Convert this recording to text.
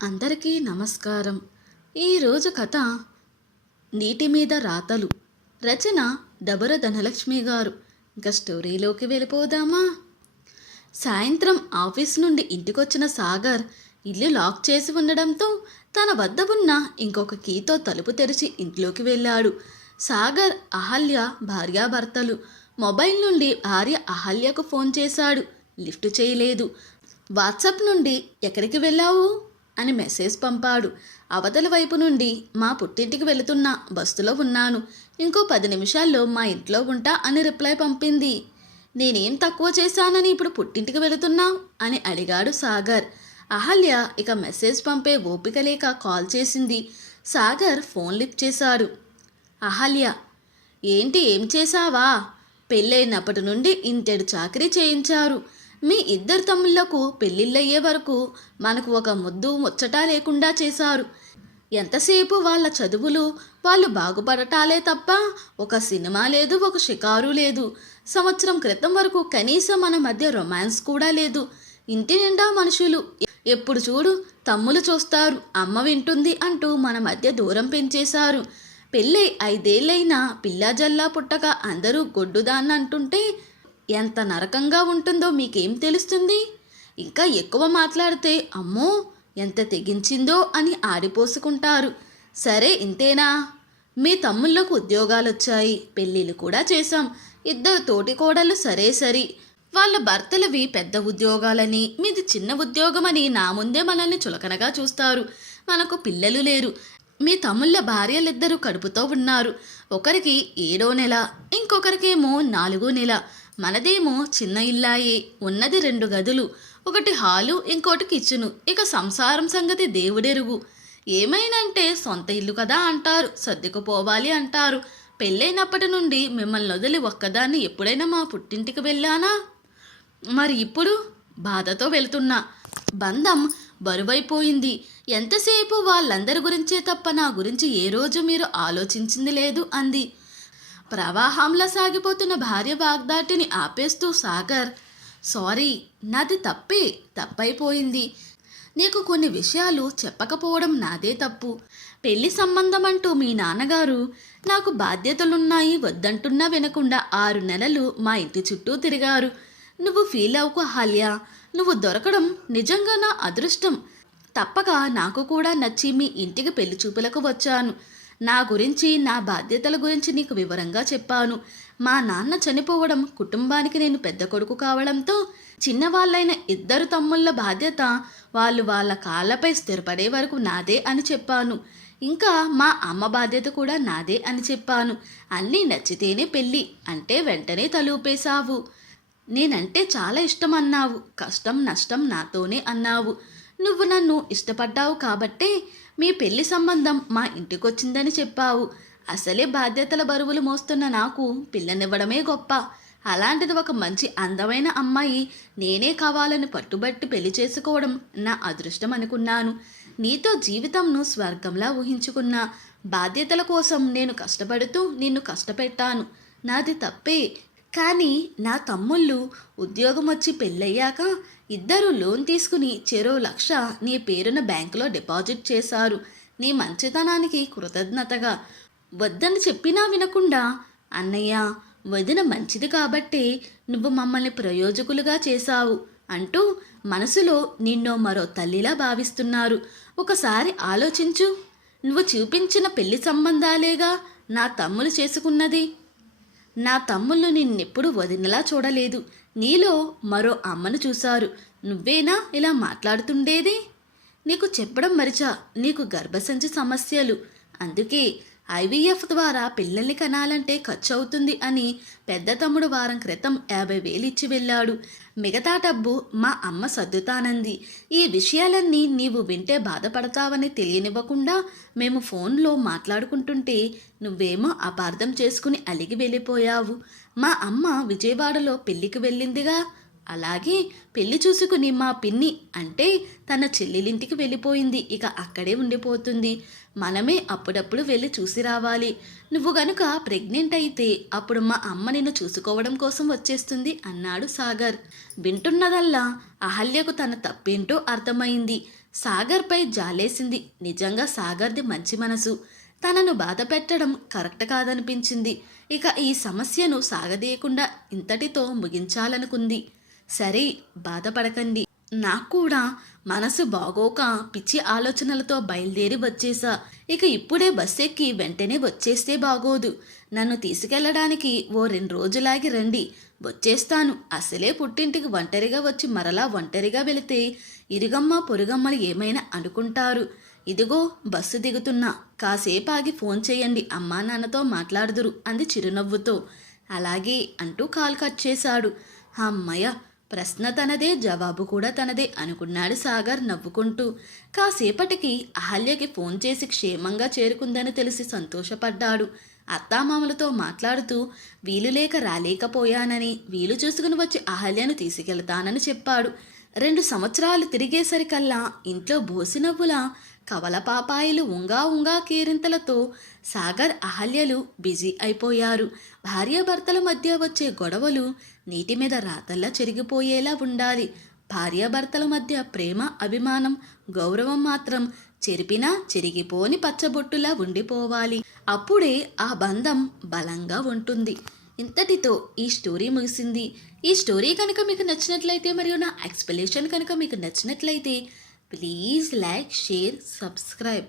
అందరికీ నమస్కారం. ఈరోజు కథ నీటి మీద రాతలు. రచన డబర ధనలక్ష్మి గారు. ఇంకా స్టోరీలోకి వెళ్ళిపోదామా? సాయంత్రం ఆఫీస్ నుండి ఇంటికొచ్చిన సాగర్ ఇల్లు లాక్ చేసి ఉండడంతో తన వద్ద ఉన్న ఇంకొక కీతో తలుపు తెరిచి ఇంట్లోకి వెళ్ళాడు. సాగర్, అహల్య భార్యాభర్తలు. మొబైల్ నుండి భార్య అహల్యకు ఫోన్ చేశాడు. లిఫ్ట్ చేయలేదు. వాట్సాప్ నుండి ఎక్కడికి వెళ్ళావు అని మెసేజ్ పంపాడు. అవతల వైపు నుండి మా పుట్టింటికి వెళుతున్నా, బస్సులో ఉన్నాను, ఇంకో 10 నిమిషాల్లో మా ఇంట్లో ఉంటా అని రిప్లై పంపింది. నేనేం తక్కువ చేశానని ఇప్పుడు పుట్టింటికి వెళుతున్నావు అని అడిగాడు సాగర్. అహల్య ఇక మెసేజ్ పంపే ఓపిక లేక కాల్ చేసింది. సాగర్ ఫోన్ లిఫ్ట్ చేశాడు. అహల్య, ఏంటి, ఏం చేశావా? పెళ్ళైనప్పటి నుండి ఇంటెడు చాకరీ చేయించారు. మీ ఇద్దరు తమ్ముళ్లకు పెళ్ళిళ్ళయ్యే వరకు మనకు ఒక ముద్దు ముచ్చట లేకుండా చేశారు. ఎంతసేపు వాళ్ళ చదువులు, వాళ్ళు బాగుపడటాలే తప్ప ఒక సినిమా లేదు, ఒక షికారు లేదు. సంవత్సరం క్రితం వరకు కనీసం మన మధ్య రొమాన్స్ కూడా లేదు. ఇంటి నిండా మనుషులు. ఎప్పుడు చూడు తమ్ములు చూస్తారు, అమ్మ వింటుంది అంటూ మన మధ్య దూరం పెంచేశారు. పెళ్ళై 5 ఏళ్ళైనా పిల్లా జల్లా పుట్టక అందరూ గొడ్డుదాన్ని అంటుంటే ఎంత నరకంగా ఉంటుందో మీకేం తెలుస్తుంది? ఇంకా ఎక్కువ మాట్లాడితే అమ్మో ఎంత తెగించిందో అని ఆడిపోసుకుంటారు. సరే, ఇంతేనా? మీ తమ్ముళ్ళకు ఉద్యోగాలొచ్చాయి, పెళ్ళిళ్ళు కూడా చేశాం. 2 తోటి కోడళ్ళు సరే, వాళ్ళ భర్తలవి పెద్ద ఉద్యోగాలని, మీది చిన్న ఉద్యోగమని నా ముందే మనల్ని చులకనగా చూస్తారు. మనకు పిల్లలు లేరు. మీ తమ్ముళ్ళ భార్యలిద్దరూ కడుపుతో ఉన్నారు. ఒకరికి 7వ నెల, ఇంకొకరికేమో 4వ నెల. మనదేమో చిన్న ఇల్లాయే, ఉన్నది 2 గదులు, ఒకటి హాలు, ఇంకోటి కిచెను. ఇక సంసారం సంగతి దేవుడెరుగు. ఏమైనంటే సొంత ఇల్లు కదా అంటారు, సర్దుకుపోవాలి అంటారు. పెళ్ళైనప్పటి నుండి మిమ్మల్ని వదిలి ఒక్కదాన్ని ఎప్పుడైనా మా పుట్టింటికి వెళ్ళానా? మరి ఇప్పుడు బాధతో వెళ్తున్నా. బంధం బరువైపోయింది. ఎంతసేపు వాళ్ళందరి గురించే తప్ప నా గురించి ఏ రోజు మీరు ఆలోచించింది లేదు అంది. ప్రవాహంలా సాగిపోతున్న భార్య వాగ్దాటిని ఆపేస్తూ సాగర్, సారీ, నాది తప్పైపోయింది. నీకు కొన్ని విషయాలు చెప్పకపోవడం నాదే తప్పు. పెళ్లి సంబంధం అంటూ మీ నాన్నగారు నాకు బాధ్యతలున్నాయి వద్దంటున్నా వినకుండా 6 నెలలు మా ఇంటి చుట్టూ తిరిగారు. నువ్వు ఫీల్ అవ్వకు అహల్య, నువ్వు దొరకడం నిజంగా నా అదృష్టం. తప్పక నాకు కూడా నచ్చి మీ ఇంటికి పెళ్లి చూపులకు వచ్చాను. నా గురించి, నా బాధ్యతల గురించి నీకు వివరంగా చెప్పాను. మా నాన్న చనిపోవడం, కుటుంబానికి నేను పెద్ద కొడుకు కావడంతో చిన్నవాళ్ళైన 2 తమ్ముళ్ళ బాధ్యత వాళ్ళు వాళ్ళ కాళ్ళపై స్థిరపడే వరకు నాదే అని చెప్పాను. ఇంకా మా అమ్మ బాధ్యత కూడా నాదే అని చెప్పాను. అన్నీ నచ్చితేనే పెళ్ళి అంటే వెంటనే తలూపేశావు. నేనంటే చాలా ఇష్టం అన్నావు. కష్టం నష్టం నాతోనే అన్నావు. నువ్వు నన్ను ఇష్టపడ్డావు కాబట్టే మీ పెళ్లి సంబంధం మా ఇంటికొచ్చిందని చెప్పావు. అసలే బాధ్యతల బరువులు మోస్తున్న నాకు పిల్లనివ్వడమే గొప్ప. అలాంటిది ఒక మంచి అందమైన అమ్మాయి నేనే కావాలని పట్టుబట్టి పెళ్లి చేసుకోవడం నా అదృష్టం అనుకున్నాను. నీతో జీవితంను స్వర్గంలా ఊహించుకున్నా. బాధ్యతల కోసం నేను కష్టపడుతూ నిన్ను కష్టపెట్టాను. నాది తప్పే. కానీ నా తమ్ముళ్ళు ఉద్యోగం వచ్చి పెళ్ళయ్యాక 2 లోన్ తీసుకుని చెరో 1,00,000 నీ పేరున బ్యాంకులో డిపాజిట్ చేశారు. నీ మంచితనానికి కృతజ్ఞతగా. వద్దని చెప్పినా వినకుండా, అన్నయ్య, వదిన మంచిది కాబట్టే నువ్వు మమ్మల్ని ప్రయోజకులుగా చేశావు అంటూ మనసులో నిన్నో మరో తల్లిలా భావిస్తున్నారు. ఒకసారి ఆలోచించు. నువ్వు చూపించిన పెళ్లి సంబంధాలేగా నా తమ్ములు చేసుకున్నది. నా తమ్ముళ్ళు నిన్నెప్పుడు వదినలా చూడలేదు. నీలో మరో అమ్మను చూశారు. నువ్వేనా ఇలా మాట్లాడుతుండేది? నీకు చెప్పడం మరిచా, నీకు గర్భసంచి సమస్యలు. అందుకే IVF ద్వారా పిల్లల్ని కనాలంటే ఖర్చు అవుతుంది అని పెద్ద తమ్ముడు వారం క్రితం 50,000 ఇచ్చి వెళ్ళాడు. మిగతా డబ్బు మా అమ్మ సర్దుతానంది. ఈ విషయాలన్నీ నీవు వింటే బాధపడతావని తెలియనివ్వకుండా మేము ఫోన్లో మాట్లాడుకుంటుంటే నువ్వేమో అపార్థం చేసుకుని అలిగి వెళ్ళిపోయావు. మా అమ్మ విజయవాడలో పెళ్ళికి వెళ్ళిందిగా, అలాగే పెళ్లి చూసుకుని మా పిన్ని అంటే తన చెల్లెలింటికి వెళ్ళిపోయింది. ఇక అక్కడే ఉండిపోతుంది. మనమే అప్పుడప్పుడు వెళ్ళి చూసి రావాలి. నువ్వు గనుక ప్రెగ్నెంట్ అయితే అప్పుడు మా అమ్మ నిన్ను చూసుకోవడం కోసం వచ్చేస్తుంది అన్నాడు సాగర్. వింటున్నదల్లా అహల్యకు తన తప్పేంటో అర్థమైంది. సాగర్పై జాలేసింది. నిజంగా సాగర్ది మంచి మనసు. తనను బాధ పెట్టడం కరెక్ట్ కాదనిపించింది. ఇక ఈ సమస్యను సాగదీయకుండా ఇంతటితో ముగించాలనుకుంది. సరే, బాధపడకండి. నాకు కూడా మనసు బాగోక పిచ్చి ఆలోచనలతో బయలుదేరి వచ్చేసా. ఇక ఇప్పుడే బస్సు ఎక్కి వెంటనే వచ్చేస్తే బాగోదు. నన్ను తీసుకెళ్ళడానికి ఓ 2 రోజులాగి రండి. వచ్చేస్తాను. అసలే పుట్టింటికి ఒంటరిగా వచ్చి మరలా ఒంటరిగా వెళితే ఇరుగమ్మ పొరుగమ్మలు ఏమైనా అనుకుంటారు. ఇదిగో బస్సు దిగుతున్నా. కాసేపు ఆగి ఫోన్ చేయండి. అమ్మా నాన్నతో మాట్లాడుదురు అంది చిరునవ్వుతో. అలాగే అంటూ కాల్ కట్ చేశాడు. అమ్మయ్య, ప్రశ్న తనదే, జవాబు కూడా తనదే అనుకున్నాడు సాగర్ నవ్వుకుంటూ. కాసేపటికి అహల్యకి ఫోన్ చేసి క్షేమంగా చేరుకుందని తెలిసి సంతోషపడ్డాడు. అత్తామామలతో మాట్లాడుతూ వీలు లేక రాలేకపోయానని, వీలు చూసుకుని వచ్చి అహల్యను తీసుకెళ్తానని చెప్పాడు. 2 సంవత్సరాలు తిరిగేసరికల్లా ఇంట్లో బోసినవ్వుల కవల పాపాయిలు ఉంగా ఉంగా కేరింతలతో సాగర్ అహల్యలు బిజీ అయిపోయారు. భార్యాభర్తల మధ్య వచ్చే గొడవలు నీటి మీద రాతల్లా చెరిగిపోయేలా ఉండాలి. భార్యాభర్తల మధ్య ప్రేమ, అభిమానం, గౌరవం మాత్రం చెరిపినా చెరిగిపోని పచ్చబొట్టులా ఉండిపోవాలి. అప్పుడే ఆ బంధం బలంగా ఉంటుంది. ఇంతటితో ఈ స్టోరీ ముగిసింది. ఈ స్టోరీ కనుక మీకు నచ్చినట్లయితే మరియు నా ఎక్స్ప్లెనేషన్ కనుక మీకు నచ్చినట్లయితే ప్లీజ్ లైక్, షేర్, సబ్స్క్రైబ్.